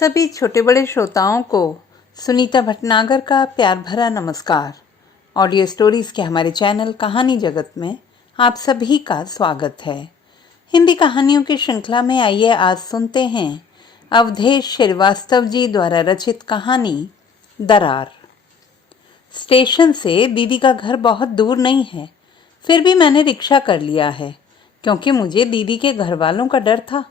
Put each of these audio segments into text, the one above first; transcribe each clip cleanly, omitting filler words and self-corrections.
सभी छोटे बड़े श्रोताओं को सुनीता भटनागर का प्यार भरा नमस्कार। ऑडियो स्टोरीज के हमारे चैनल कहानी जगत में आप सभी का स्वागत है। हिंदी कहानियों की श्रृंखला में आइए आज सुनते हैं अवधेश श्रीवास्तव जी द्वारा रचित कहानी दरार। स्टेशन से दीदी का घर बहुत दूर नहीं है, फिर भी मैंने रिक्शा कर लिया है क्योंकि मुझे दीदी के घर वालों का डर था।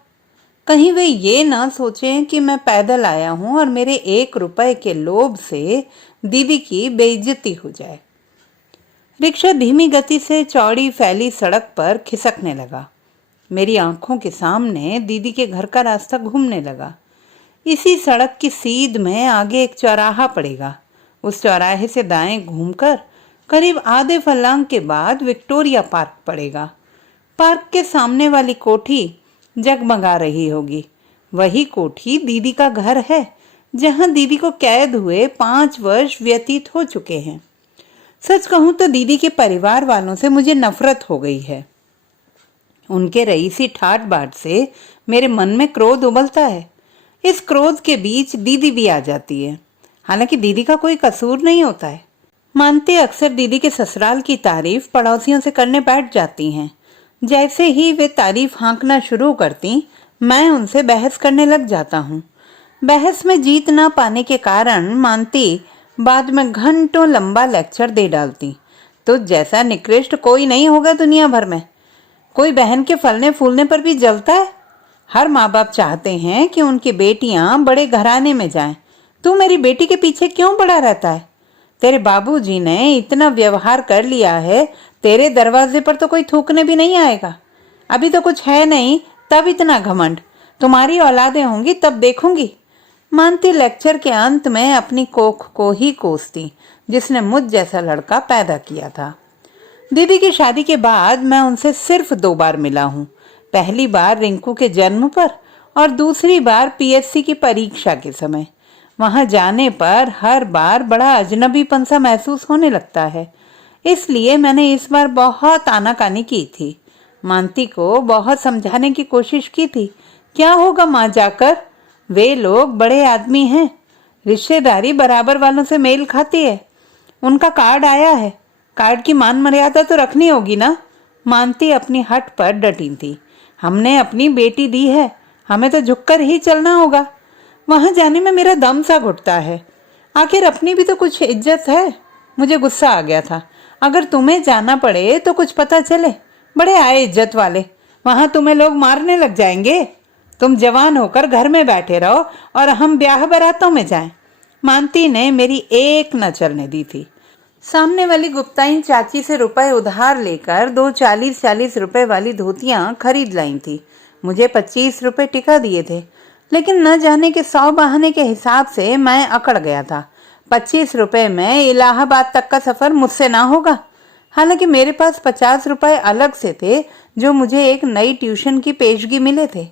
कहीं वे ये ना सोचें कि मैं पैदल आया हूं और मेरे 1 रुपए के लोभ से दीदी की बेइज्जती हो जाए। रिक्शा धीमी गति से चौड़ी फैली सड़क पर खिसकने लगा। मेरी आंखों के सामने दीदी के घर का रास्ता घूमने लगा। इसी सड़क की सीध में आगे एक चौराहा पड़ेगा। उस चौराहे से दाएं घूमकर करीब आधे फर्लांग के बाद विक्टोरिया पार्क पड़ेगा। पार्क के सामने वाली कोठी जगमगा रही होगी। वही कोठी दीदी का घर है, जहां दीदी को कैद हुए 5 वर्ष व्यतीत हो चुके हैं। सच कहूं तो दीदी के परिवार वालों से मुझे नफरत हो गई है। उनके रईसी ठाट बाट से मेरे मन में क्रोध उबलता है। इस क्रोध के बीच दीदी भी आ जाती है। हालांकि दीदी का कोई कसूर नहीं होता है। मानती अक्सर दीदी के ससुराल की तारीफ पड़ोसियों से करने बैठ जाती हैं। जैसे ही वे तारीफ हाँकना शुरू करती, मैं उनसे बहस करने लग जाता हूँ। बहस में जीत ना पाने के कारण मानती बाद में घंटों लंबा लेक्चर दे डालती। तो जैसा निकृष्ट कोई नहीं होगा दुनिया भर में। कोई बहन के फलने फूलने पर भी जलता है। हर माँ बाप चाहते हैं कि उनकी बेटियां बड़े घराने में जाएं। तू मेरी बेटी के पीछे क्यों पड़ा रहता है? तेरे बाबूजी ने इतना व्यवहार कर लिया है, तेरे दरवाजे पर तो कोई थूकने भी नहीं आएगा। अभी तो कुछ है नहीं, तब इतना घमंड। तुम्हारी औलादें होंगी तब देखूंगी। मानती लेक्चर के अंत में अपनी कोख को ही कोसती, जिसने मुझ जैसा लड़का पैदा किया था। दीदी की शादी के बाद मैं उनसे सिर्फ 2 बार मिला हूँ। पहली बार रिंकू के जन्म पर और दूसरी बार पीएससी की परीक्षा के समय। वहां जाने पर हर बार बड़ा अजनबीपन सा महसूस होने लगता है। इसलिए मैंने इस बार बहुत आनाकानी की थी। मानती को बहुत समझाने की कोशिश की थी। क्या होगा माँ जाकर? वे लोग बड़े आदमी हैं। रिश्तेदारी बराबर वालों से मेल खाती है। उनका कार्ड आया है, कार्ड की मान मर्यादा तो रखनी होगी ना। मानती अपनी हट पर डटी थी। हमने अपनी बेटी दी है, हमें तो झुककर ही चलना होगा। वहां जाने में मेरा दम सा घुटता है। आखिर अपनी भी तो कुछ इज्जत है। मुझे गुस्सा आ गया था। अगर तुम्हें जाना पड़े तो कुछ पता चले। बड़े आए इज्जत वाले, वहां तुम्हें लोग मारने लग जाएंगे। तुम जवान होकर घर में बैठे रहो और हम ब्याह बारातों में जाएं। मानती ने मेरी एक न चलने दी थी। सामने वाली गुप्ताइन चाची से रुपए उधार लेकर 2 40-40 रुपए वाली धोतियां खरीद लाई थी। मुझे 25 रुपए टिका दिए थे, लेकिन न जाने के 100 बहाने के हिसाब से मैं अकड़ गया था। 25 रुपए में इलाहाबाद तक का सफर मुझसे ना होगा। हालांकि मेरे पास 50 रुपए अलग से थे, जो मुझे एक नई ट्यूशन की पेशगी मिले थे।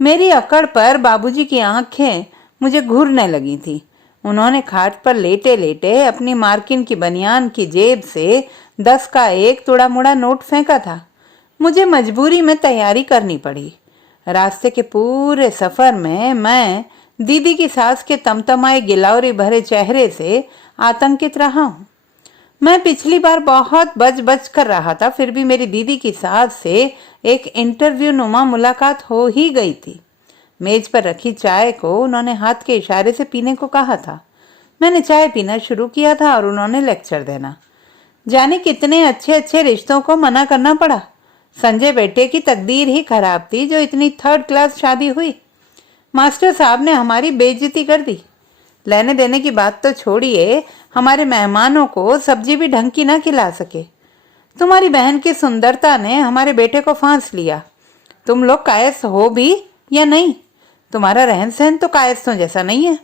मेरी अकड़ पर बाबूजी की आंखें मुझे घूरने लगी थी। उन्होंने खाट पर लेटे लेटे अपनी मार्किन की बनियान की जेब से 10 का एक तुड़ा मुड़ा नोट फेंका था। मुझे मजबूरी में तैयारी करनी पड़ी। रास्ते के पूरे सफर में मैं दीदी की सास के तमतमाए गिलौरी भरे चेहरे से आतंकित रहा हूँ। मैं पिछली बार बहुत बच कर रहा था, फिर भी मेरी दीदी की सास से एक इंटरव्यू नुमा मुलाकात हो ही गई थी। मेज पर रखी चाय को उन्होंने हाथ के इशारे से पीने को कहा था। मैंने चाय पीना शुरू किया था और उन्होंने लेक्चर देना। जाने कितने अच्छे अच्छे रिश्तों को मना करना पड़ा। संजय बेटे की तकदीर ही खराब थी जो इतनी 3rd क्लास शादी हुई। मास्टर साहब ने हमारी बेइज्जती कर दी। लेने देने की बात तो छोड़िए, हमारे मेहमानों को सब्जी भी ढंग की ना खिला सके। तुम्हारी बहन की सुंदरता ने हमारे बेटे को फांस लिया। तुम लोग कायस्थ हो भी या नहीं? तुम्हारा रहन सहन तो कायस्थों जैसा नहीं है।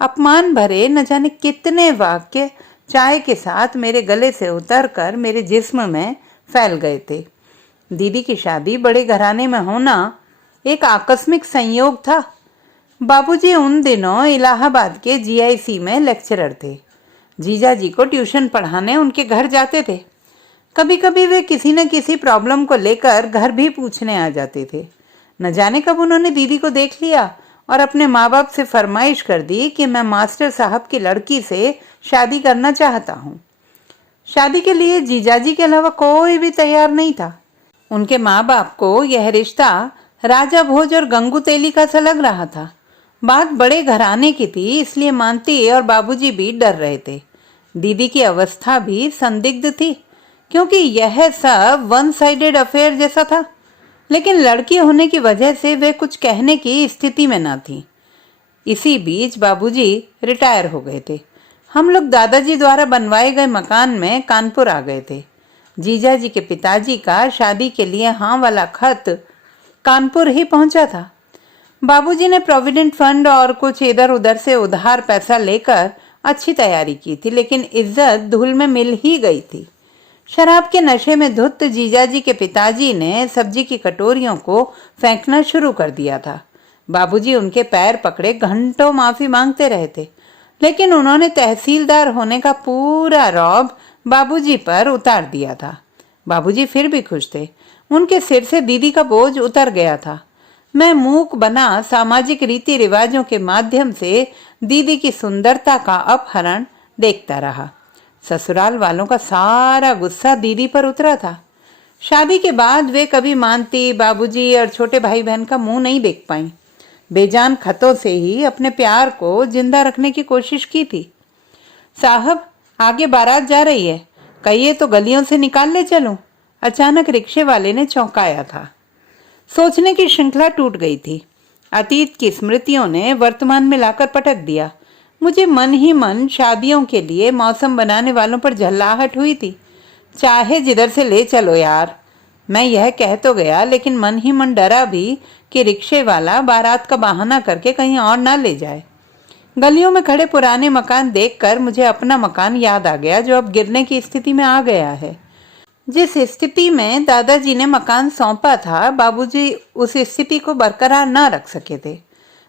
अपमान भरे न जाने कितने वाक्य चाय के साथ मेरे गले से उतरकर मेरे जिस्म में फैल गए थे। दीदी की शादी बड़े घराने में होना एक आकस्मिक संयोग था। बाबूजी उन दिनों इलाहाबाद के जीआईसी में लेक्चरर थे। जीजा जी को ट्यूशन पढ़ाने उनके घर जाते थे। कभी कभी वे किसी न किसी प्रॉब्लम को लेकर घर भी पूछने आ जाते थे। न जाने कब उन्होंने दीदी को देख लिया और अपने माँ बाप से फरमाइश कर दी कि मैं मास्टर साहब की लड़की से शादी करना चाहता हूँ। शादी के लिए जीजाजी के अलावा कोई भी तैयार नहीं था। उनके माँ बाप को यह रिश्ता राजा भोज और गंगू तेली का सा लग रहा था। बात बड़े घराने की थी, इसलिए मानती और बाबूजी भी डर रहे थे। दीदी की अवस्था भी संदिग्ध थी, क्योंकि यह सब वन साइडेड अफेयर जैसा था। लेकिन लड़की होने की वजह से वे कुछ कहने की स्थिति में न थी। इसी बीच बाबूजी रिटायर हो गए थे। हम लोग दादाजी द्वारा बनवाए गए मकान में कानपुर आ गए थे। जीजाजी के पिताजी का शादी के लिए हाँ वाला खत कानपुर ही पहुंचा था। बाबूजी ने प्रोविडेंट फंड और कुछ इधर उधर से उधार पैसा लेकर अच्छी तैयारी की थी, लेकिन इज्जत धूल में मिल ही गई थी। शराब के नशे में धुत जीजाजी के पिताजी ने सब्जी की कटोरियों को फेंकना शुरू कर दिया था। बाबूजी उनके पैर पकड़े घंटों माफी मांगते रहे थे, लेकिन उन्होंने तहसीलदार होने का पूरा रौब बाबूजी पर उतार दिया था। बाबूजी फिर भी खुश थे। उनके सिर से दीदी का बोझ उतर गया था। मैं मूक बना सामाजिक रीति रिवाजों के माध्यम से दीदी की सुंदरता का अपहरण देखता रहा। ससुराल वालों का सारा गुस्सा दीदी पर उतरा था। शादी के बाद वे कभी मानती, बाबूजी और छोटे भाई बहन का मुंह नहीं देख पाई। बेजान खतों से ही अपने प्यार को जिंदा रखने की कोशिश की थी। साहब, आगे बारात जा रही है, कहिए तो गलियों से निकाल ले चलूं। अचानक रिक्शे वाले ने चौंकाया था। सोचने की श्रृंखला टूट गई थी। अतीत की स्मृतियों ने वर्तमान में लाकर पटक दिया। मुझे मन ही मन शादियों के लिए मौसम बनाने वालों पर झल्लाहट हुई थी। चाहे जिधर से ले चलो यार। मैं यह कह तो गया, लेकिन मन ही मन डरा भी कि रिक्शे वाला बारात का बहाना करके कहीं और ना ले जाए। गलियों में खड़े पुराने मकान देखकर मुझे अपना मकान याद आ गया, जो अब गिरने की स्थिति में आ गया है। जिस स्थिति में दादाजी ने मकान सौंपा था, बाबूजी उस स्थिति को बरकरार न रख सके थे।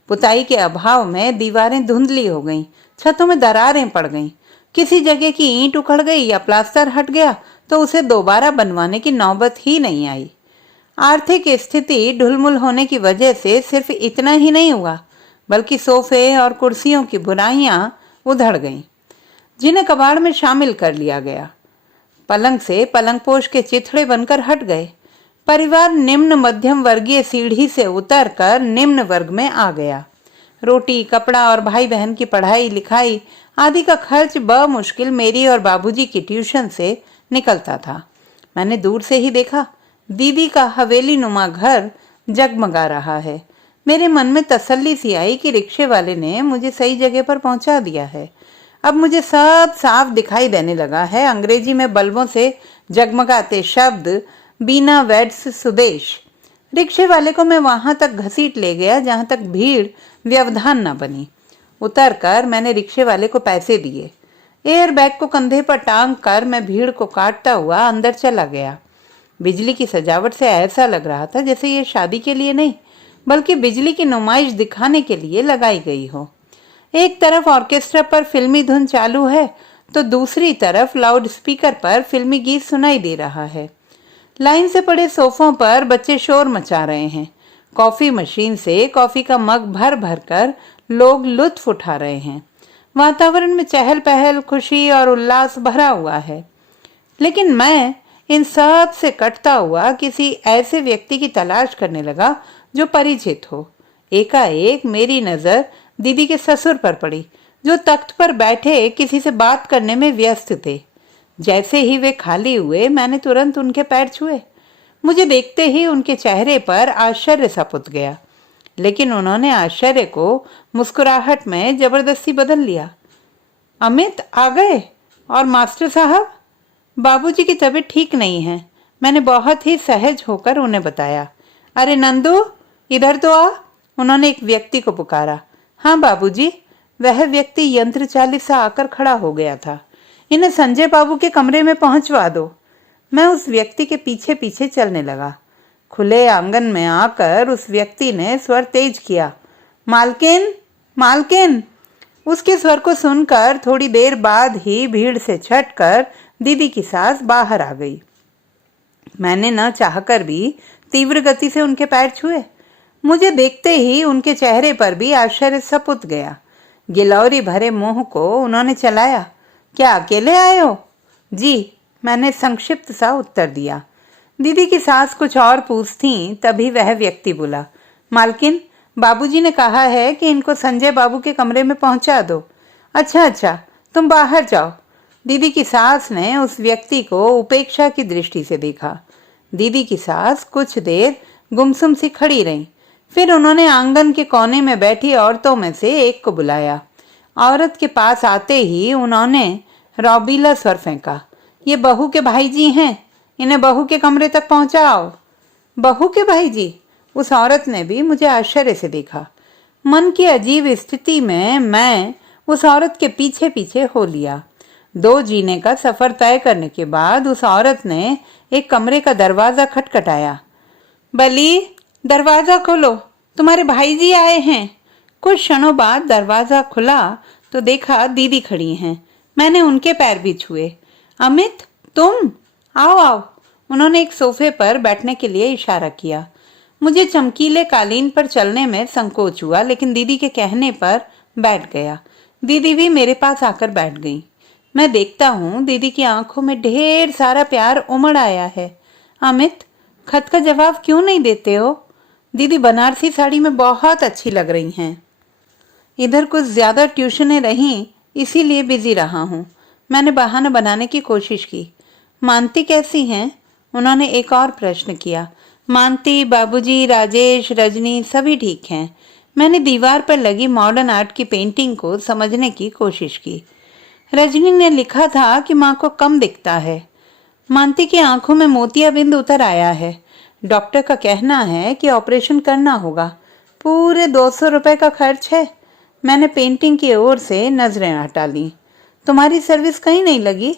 पुताई के अभाव में दीवारें धुंधली हो गईं, छतों में दरारें पड़ गईं। किसी जगह की ईंट उखड़ गई या प्लास्टर हट गया तो उसे दोबारा बनवाने की नौबत ही नहीं आई। आर्थिक स्थिति ढुलमुल होने की वजह से सिर्फ इतना ही नहीं हुआ, बल्कि सोफे और कुर्सियों की बुराइयां उधड़ गईं, जिन्हें कबाड़ में शामिल कर लिया गया। पलंग से पलंगपोश के चिथड़े बनकर हट गए। परिवार निम्न मध्यम वर्गीय सीढ़ी से उतरकर निम्न वर्ग में आ गया। रोटी, कपड़ा और भाई बहन की पढ़ाई लिखाई आदि का खर्च बमुश्किल मेरी और बाबूजी की ट्यूशन से निकलता था। मैंने दूर से ही देखा, दीदी का हवेली नुमा घर जगमगा रहा है। मेरे मन में तसल्ली सी आई कि रिक्शे वाले ने मुझे सही जगह पर पहुंचा दिया है। अब मुझे सब साफ दिखाई देने लगा है। अंग्रेजी में बल्बों से जगमगाते शब्द, बीना वेड्स सुदेश। रिक्शे वाले को मैं वहां तक घसीट ले गया जहां तक भीड़ व्यवधान न बनी। उतरकर मैंने रिक्शे वाले को पैसे दिए। एयर बैग को कंधे पर टांग कर मैं भीड़ को काटता हुआ अंदर चला गया। बिजली की सजावट से ऐसा लग रहा था जैसे ये शादी के लिए नहीं, बल्कि बिजली की नुमाइश दिखाने के लिए लगाई गई हो। एक तरफ ऑर्केस्ट्रा पर फिल्मी धुन चालू है तो दूसरी तरफ लाउड स्पीकर पर फिल्मी गीत सुनाई दे रहा है। लाइन से पड़े सोफों पर बच्चे शोर मचा रहे हैं। कॉफी मशीन से कॉफी का मग भर भर कर लोग लुत्फ उठा रहे हैं। वातावरण में चहल पहल, खुशी और उल्लास भरा हुआ है। लेकिन मैं इन सब से कटता हुआ किसी ऐसे व्यक्ति की तलाश करने लगा जो परिचित हो। एकाएक मेरी नजर दीदी के ससुर पर पड़ी, जो तख्त पर बैठे किसी से बात करने में व्यस्त थे। जैसे ही वे खाली हुए, मैंने तुरंत उनके पैर छुए। मुझे देखते ही उनके चेहरे पर आश्चर्य सा पुत गया, लेकिन उन्होंने आश्चर्य को मुस्कुराहट में जबरदस्ती बदल लिया। अमित आ गए? और मास्टर साहब? बाबूजी की तबीयत ठीक नहीं है, मैंने बहुत ही सहज होकर उन्हें बताया। अरे नंदू, इधर तो आ, उन्होंने एक व्यक्ति को पुकारा। हाँ बाबूजी। वह व्यक्ति यंत्र चालित सा आकर खड़ा हो गया था। इन्हें संजय बाबू के कमरे में पहुंचवा दो। मैं उस व्यक्ति के पीछे पीछे चलने लगा। खुले आंगन में आकर उस व्यक्ति ने स्वर तेज किया, मालकिन, मालकिन। उसके स्वर को सुनकर थोड़ी देर बाद ही भीड़ से छटकर दीदी की सास बाहर आ गई। मैंने न चाहकर भी तीव्र गति से उनके पैर छुए। मुझे देखते ही उनके चेहरे पर भी आश्चर्य सपुत गया। गिलौरी भरे मुंह को उन्होंने चलाया। क्या अकेले आए हो? जी, मैंने संक्षिप्त सा उत्तर दिया। दीदी की सास कुछ और पूछती, तभी वह व्यक्ति बोला, मालकिन, बाबूजी ने कहा है कि इनको संजय बाबू के कमरे में पहुंचा दो। अच्छा अच्छा, तुम बाहर जाओ। दीदी की सास ने उस व्यक्ति को उपेक्षा की दृष्टि से देखा। दीदी की सास कुछ देर गुमसुम सी खड़ी रहीं। फिर उन्होंने आंगन के कोने में बैठी औरतों में से एक को बुलाया। औरत के पास आते ही उन्होंने रौबीला स्वर फेंका, ये बहू के भाई जी हैं, इन्हें बहू के कमरे तक पहुंचाओ। बहू के भाई जी? उस औरत ने भी मुझे आश्चर्य से देखा। मन की अजीब स्थिति में मैं उस औरत के पीछे पीछे हो लिया। 2 जीने का सफर तय करने के बाद उस औरत ने एक कमरे का दरवाजा खटखटाया। बली, दरवाजा खोलो, तुम्हारे भाई जी आए हैं। कुछ क्षणों बाद दरवाजा खुला तो देखा दीदी खड़ी हैं। मैंने उनके पैर भी छुए। अमित, तुम? आओ आओ। उन्होंने एक सोफे पर बैठने के लिए इशारा किया। मुझे चमकीले कालीन पर चलने में संकोच हुआ, लेकिन दीदी के कहने पर बैठ गया। दीदी भी मेरे पास आकर बैठ गई। मैं देखता हूँ दीदी की आंखों में ढेर सारा प्यार उमड़ आया है। अमित, खत का जवाब क्यों नहीं देते हो? दीदी बनारसी साड़ी में बहुत अच्छी लग रही हैं। इधर कुछ ज्यादा ट्यूशनें रहीं, इसीलिए बिजी रहा हूँ। मैंने बहाना बनाने की कोशिश की। मानती कैसी हैं? उन्होंने एक और प्रश्न किया। मानती, बाबूजी, राजेश, रजनी सभी ठीक हैं। मैंने दीवार पर लगी मॉडर्न आर्ट की पेंटिंग को समझने की कोशिश की। रजनी ने लिखा था कि माँ को कम दिखता है। मानती की आंखों में मोतियाबिंद उतर आया है। डॉक्टर का कहना है कि ऑपरेशन करना होगा। पूरे 200 रुपए का खर्च है। मैंने पेंटिंग की ओर से नजरें हटा ली। तुम्हारी सर्विस कहीं नहीं लगी?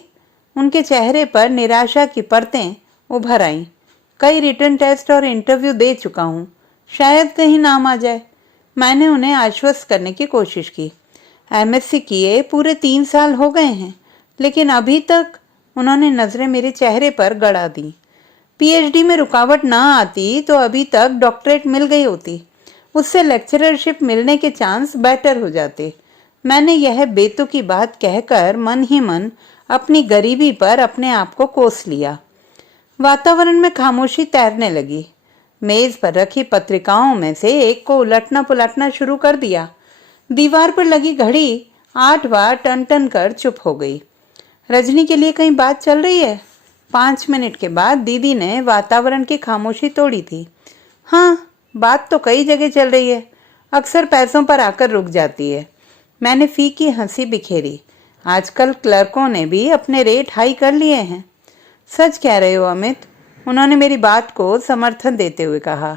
उनके चेहरे पर निराशा की परतें उभर आईं। कई रिटर्न टेस्ट और इंटरव्यू दे चुका हूँ, शायद कहीं नाम आ जाए। मैंने उन्हें आश्वस्त करने की कोशिश की। एमएससी किए पूरे 3 साल हो गए हैं, लेकिन अभी तक। उन्होंने नजरें मेरे चेहरे पर गड़ा दी। पीएचडी में रुकावट ना आती तो अभी तक डॉक्टरेट मिल गई होती। उससे लेक्चररशिप मिलने के चांस बेटर हो जाते। मैंने यह बेतुकी बात कहकर मन ही मन अपनी गरीबी पर अपने आप को कोस लिया। वातावरण में खामोशी तैरने लगी। मेज पर रखी पत्रिकाओं में से एक को उलटना पुलटना शुरू कर दिया। दीवार पर लगी घड़ी 8 बार टन टन कर चुप हो गई। रजनी के लिए कहीं बात चल रही है? 5 मिनट के बाद दीदी ने वातावरण की खामोशी तोड़ी थी। हाँ, बात तो कई जगह चल रही है, अक्सर पैसों पर आकर रुक जाती है। मैंने फीकी हंसी बिखेरी। आजकल क्लर्कों ने भी अपने रेट हाई कर लिए हैं। सच कह रहे हो अमित, उन्होंने मेरी बात को समर्थन देते हुए कहा।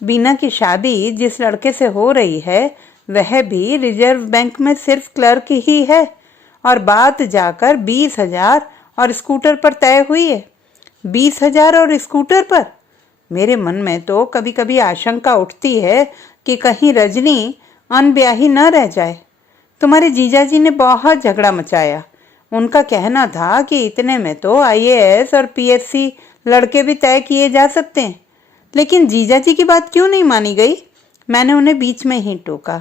बीना की शादी जिस लड़के से हो रही है वह भी रिजर्व बैंक में सिर्फ क्लर्क ही है, और बात जाकर 20,000 और स्कूटर पर तय हुई है। 20,000 और स्कूटर पर? मेरे मन में तो कभी कभी आशंका उठती है कि कहीं रजनी अनब्याही न रह जाए। तुम्हारे जीजाजी ने बहुत झगड़ा मचाया। उनका कहना था कि इतने में तो आईएएस और पीएससी लड़के भी तय किए जा सकते हैं। लेकिन जीजाजी की बात क्यों नहीं मानी गई? मैंने उन्हें बीच में ही टोका।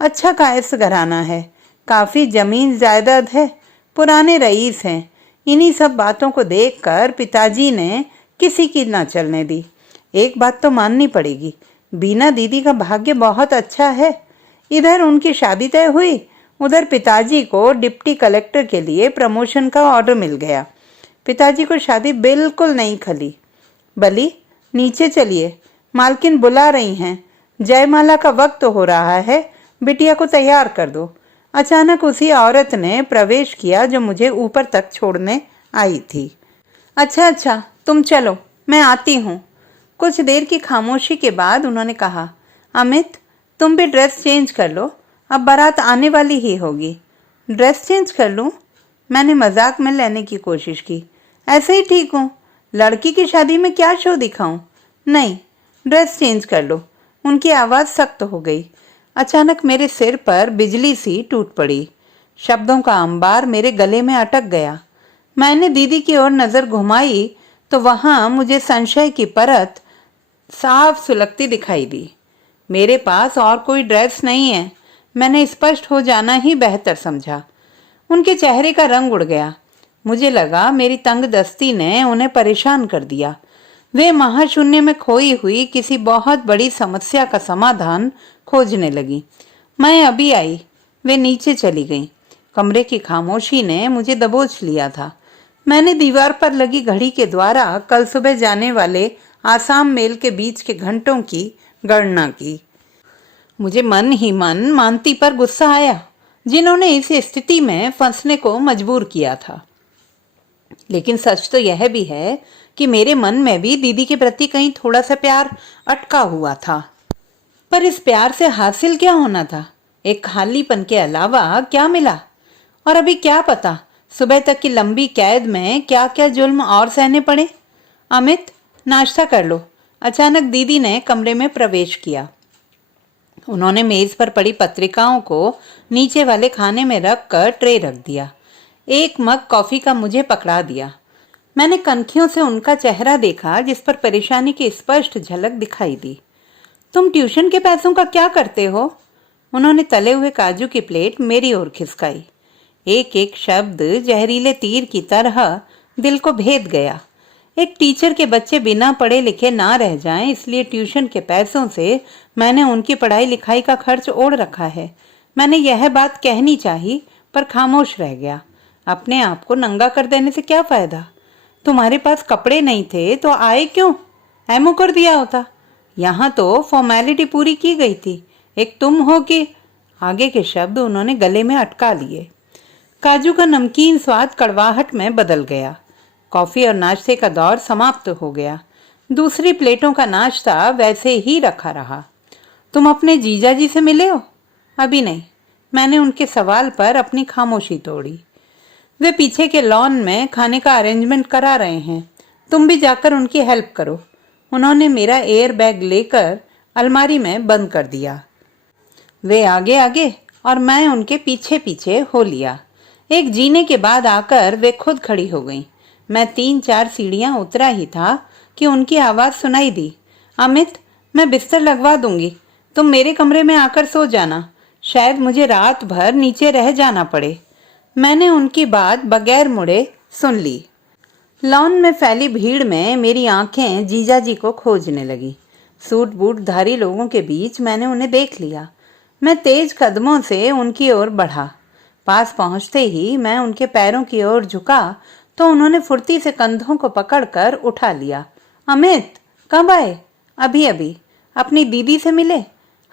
अच्छा कायस्थ घराना है, काफी जमीन जायदाद है, पुराने रईस हैं। इन्हीं सब बातों को देखकर पिताजी ने किसी की ना चलने दी। एक बात तो माननी पड़ेगी, बीना दीदी का भाग्य बहुत अच्छा है। इधर उनकी शादी तय हुई, उधर पिताजी को डिप्टी कलेक्टर के लिए प्रमोशन का ऑर्डर मिल गया। पिताजी को शादी बिल्कुल नहीं खली। बली, नीचे चलिए, मालकिन बुला रही हैं। जयमाला का वक्त हो रहा है, बिटिया को तैयार कर दो। अचानक उसी औरत ने प्रवेश किया जो मुझे ऊपर तक छोड़ने आई थी। अच्छा अच्छा, तुम चलो, मैं आती हूँ। कुछ देर की खामोशी के बाद उन्होंने कहा, अमित, तुम भी ड्रेस चेंज कर लो, अब बारात आने वाली ही होगी। ड्रेस चेंज कर लूँ? मैंने मजाक में लेने की कोशिश की। ऐसे ही ठीक हूँ, लड़की की शादी में क्या शो दिखाऊं? नहीं, ड्रेस चेंज कर लो। उनकी आवाज़ सख्त हो गई। अचानक मेरे सिर पर बिजली सी टूट पड़ी। शब्दों का अंबार मेरे गले में अटक गया। मैंने दीदी की ओर नज़र घुमाई तो वहाँ मुझे संशय की परत साफ सुलगती दिखाई दी। मेरे पास और कोई ड्रेस नहीं है, मैंने स्पष्ट हो जाना ही बेहतर समझा। उनके चेहरे का रंग उड़ गया। मुझे लगा मेरी तंगदस्ती ने उन्हें परेशान कर दिया। वे महाशून्य में खोई हुई किसी बहुत बड़ी समस्या का समाधान खोजने लगी। मैं अभी आई, वे नीचे चली गईं। कमरे की खामोशी ने मुझे दबोच लिया था। मैंने दीवार पर लगी घड़ी के द्वारा कल सुबह जाने वाले आसाम मेल के बीच के घंटों की गणना की। मुझे मन ही मन मानती पर गुस्सा आया, जिन्होंने इस स्थिति में फंसने को मजबूर किया था। लेकिन सच तो यह भी है कि मेरे मन में भी दीदी के प्रति कहीं थोड़ा सा प्यार अटका हुआ था। पर इस प्यार से हासिल क्या होना था? एक खालीपन के अलावा क्या मिला? और अभी क्या पता सुबह तक की लंबी कैद में क्या क्या जुल्म और सहने पड़े। अमित, नाश्ता कर लो। अचानक दीदी ने कमरे में प्रवेश किया। उन्होंने मेज पर पड़ी पत्रिकाओं को नीचे वाले खाने में रखकर ट्रे रख दिया। एक मग कॉफी का मुझे पकड़ा दिया। मैंने कनखियों से उनका चेहरा देखा, जिस पर परेशानी की स्पष्ट झलक दिखाई दी। तुम ट्यूशन के पैसों का क्या करते हो? उन्होंने तले हुए काजू की प्लेट मेरी ओर खिसकाई। एक एक शब्द जहरीले तीर की तरह दिल को भेद गया। एक टीचर के बच्चे बिना पढ़े लिखे ना रह जाएं, इसलिए ट्यूशन के पैसों से मैंने उनकी पढ़ाई लिखाई का खर्च ओढ़ रखा है। मैंने यह बात कहनी चाहिए, पर खामोश रह गया। अपने आप को नंगा कर देने से क्या फायदा? तुम्हारे पास कपड़े नहीं थे तो आए क्यों? एमओ कर दिया होता। यहाँ तो फॉर्मेलिटी पूरी की गई थी। एक तुम हो कि... आगे के शब्द उन्होंने गले में अटका लिए। काजू का नमकीन स्वाद कड़वाहट में बदल गया। कॉफी और नाश्ते का दौर समाप्त हो गया। दूसरी प्लेटों का नाश्ता वैसे ही रखा रहा। तुम अपने जीजा जी से मिले हो? अभी नहीं। मैंने उनके सवाल पर अपनी खामोशी तोड़ी। वे पीछे के लॉन में खाने का अरेंजमेंट करा रहे हैं, तुम भी जाकर उनकी हेल्प करो। उन्होंने मेरा एयर बैग लेकर अलमारी में बंद कर दिया। वे आगे आगे और मैं उनके पीछे पीछे हो लिया। एक जीने के बाद आकर वे खुद खड़ी हो गईं। मैं 3-4 सीढ़ियां उतरा ही था कि उनकी आवाज़ सुनाई दी। अमित, मैं बिस्तर लगवा दूंगी, तुम मेरे कमरे में आकर सो जाना। शायद मुझे रात भर नीचे रह जाना पड़े। मैंने उनकी बात बगैर मुड़े सुन ली। लॉन में फैली भीड़ में मेरी आंखें जीजाजी को खोजने लगी। सूट बूट धारी लोगों के बीच मैंने उन्हें देख लिया। मैं तेज कदमों से उनकी ओर बढ़ा। पास पहुंचते ही मैं उनके पैरों की ओर झुका तो उन्होंने फुर्ती से कंधों को पकड़कर उठा लिया। अमित, कब आए? अभी अभी। अपनी दीदी से मिले?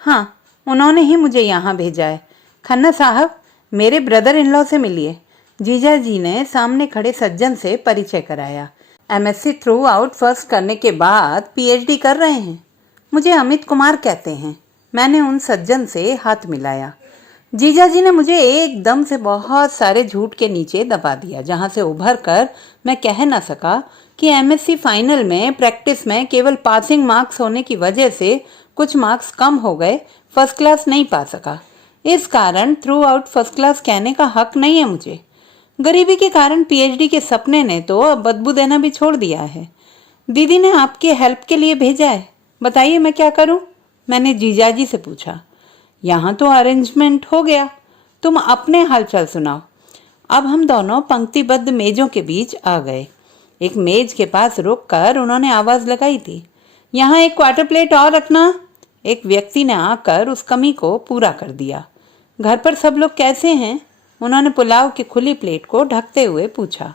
हाँ, उन्होंने ही मुझे यहाँ भेजा है। खन्ना साहब, मेरे ब्रदर इन लॉ से मिलिए। जीजा जी ने सामने खड़े सज्जन से परिचय कराया। एमएससी थ्रू आउट फर्स्ट करने के बाद पीएचडी कर रहे हैं। मुझे अमित कुमार कहते हैं। मैंने उन सज्जन से हाथ मिलाया। जीजा जी ने मुझे एकदम से बहुत सारे झूठ के नीचे दबा दिया, जहां से उभर कर मैं कह ना सका कि एमएससी फाइनल में प्रैक्टिस में केवल पासिंग मार्क्स होने की वजह से कुछ मार्क्स कम हो गए, फर्स्ट क्लास नहीं पा सका। इस कारण थ्रू आउट फर्स्ट क्लास कहने का हक नहीं है मुझे। गरीबी के कारण पीएचडी के सपने ने तो अब बदबू देना भी छोड़ दिया है। दीदी ने आपके हेल्प के लिए भेजा है, बताइए मैं क्या करूं? मैंने जीजाजी से पूछा। यहाँ तो अरेंजमेंट हो गया, तुम अपने हालचाल सुनाओ। अब हम दोनों पंक्तिबद्ध मेजों के बीच आ गए। एक मेज के पास रुककर उन्होंने आवाज लगाई थी, यहाँ एक क्वार्टर प्लेट और रखना। एक व्यक्ति ने आकर उस कमी को पूरा कर दिया। घर पर सब लोग कैसे हैं? उन्होंने पुलाव की खुली प्लेट को ढकते हुए पूछा।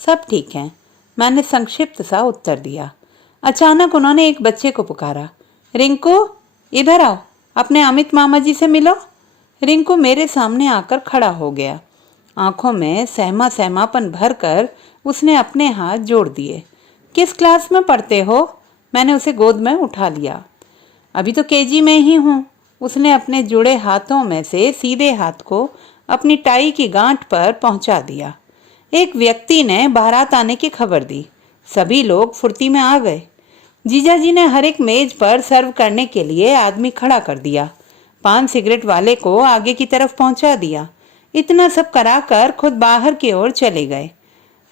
सब ठीक हैं, मैंने संक्षिप्त सा उत्तर दिया। अचानक उन्होंने एक बच्चे को पुकारा, रिंकू इधर आओ, अपने अमित मामा जी से मिलो। रिंकू मेरे सामने आकर खड़ा हो गया। आंखों में सहमा सहमापन भरकर उसने अपने हाथ जोड़ दिए। किस क्लास में पढ़ते हो? मैंने उसे गोद में उठा लिया। अभी तो केजी में ही हूँ। उसने अपने जुड़े हाथों में से सीधे हाथ को अपनी टाई की गांठ पर पहुंचा दिया। एक व्यक्ति ने बारात आने की खबर दी। सभी लोग फुर्ती में आ गए। जीजाजी ने हर एक मेज पर सर्व करने के लिए आदमी खड़ा कर दिया। पान सिगरेट वाले को आगे की तरफ पहुंचा दिया। इतना सब कराकर खुद बाहर की ओर चले गए।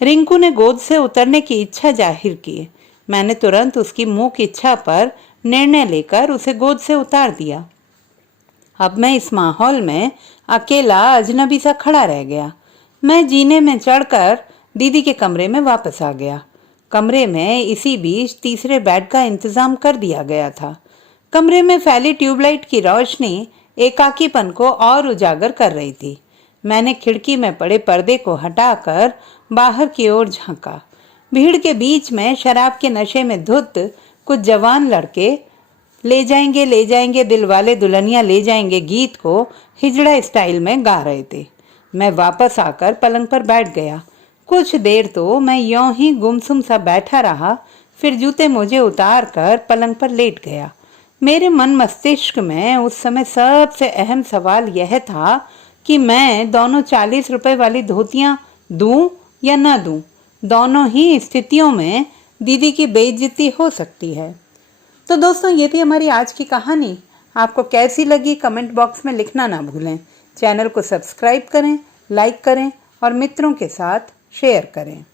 रिंकू ने गोद से उतरने की इच्छा जाहिर की। मैंने तुरंत उसकी मूक इच्छा पर निर्णय लेकर उसे गोद से उतार दिया। अब मैं इस माहौल में अकेला अजनबी सा खड़ा रह गया। मैं जीने में चढ़कर दीदी के कमरे में वापस आ गया। कमरे में इसी बीच तीसरे बेड का इंतजाम कर दिया गया था। कमरे में फैली ट्यूबलाइट की रोशनी एकाकीपन को और उजागर कर रही थी। मैंने खिड़की में पड़े पर्दे को हटाकर बाहर की ओर झांका। भीड़ के बीच में शराब के नशे में धुत कुछ जवान लड़के ले जाएंगे दिल वाले दुल्हनिया ले जाएंगे गीत को हिजड़ा स्टाइल में गा रहे थे। मैं वापस आकर पलंग पर बैठ गया। कुछ देर तो मैं यूं ही गुमसुम सा बैठा रहा, फिर जूते मोजे उतार कर पलंग पर लेट गया। मेरे मन मस्तिष्क में उस समय सबसे अहम सवाल यह था कि मैं दोनों 40 रुपए वाली धोतियां दूं या न दूं। दोनों ही स्थितियों में दीदी की बेइज्जती हो सकती है। तो दोस्तों, ये थी हमारी आज की कहानी। आपको कैसी लगी कमेंट बॉक्स में लिखना ना भूलें। चैनल को सब्सक्राइब करें, लाइक करें और मित्रों के साथ शेयर करें।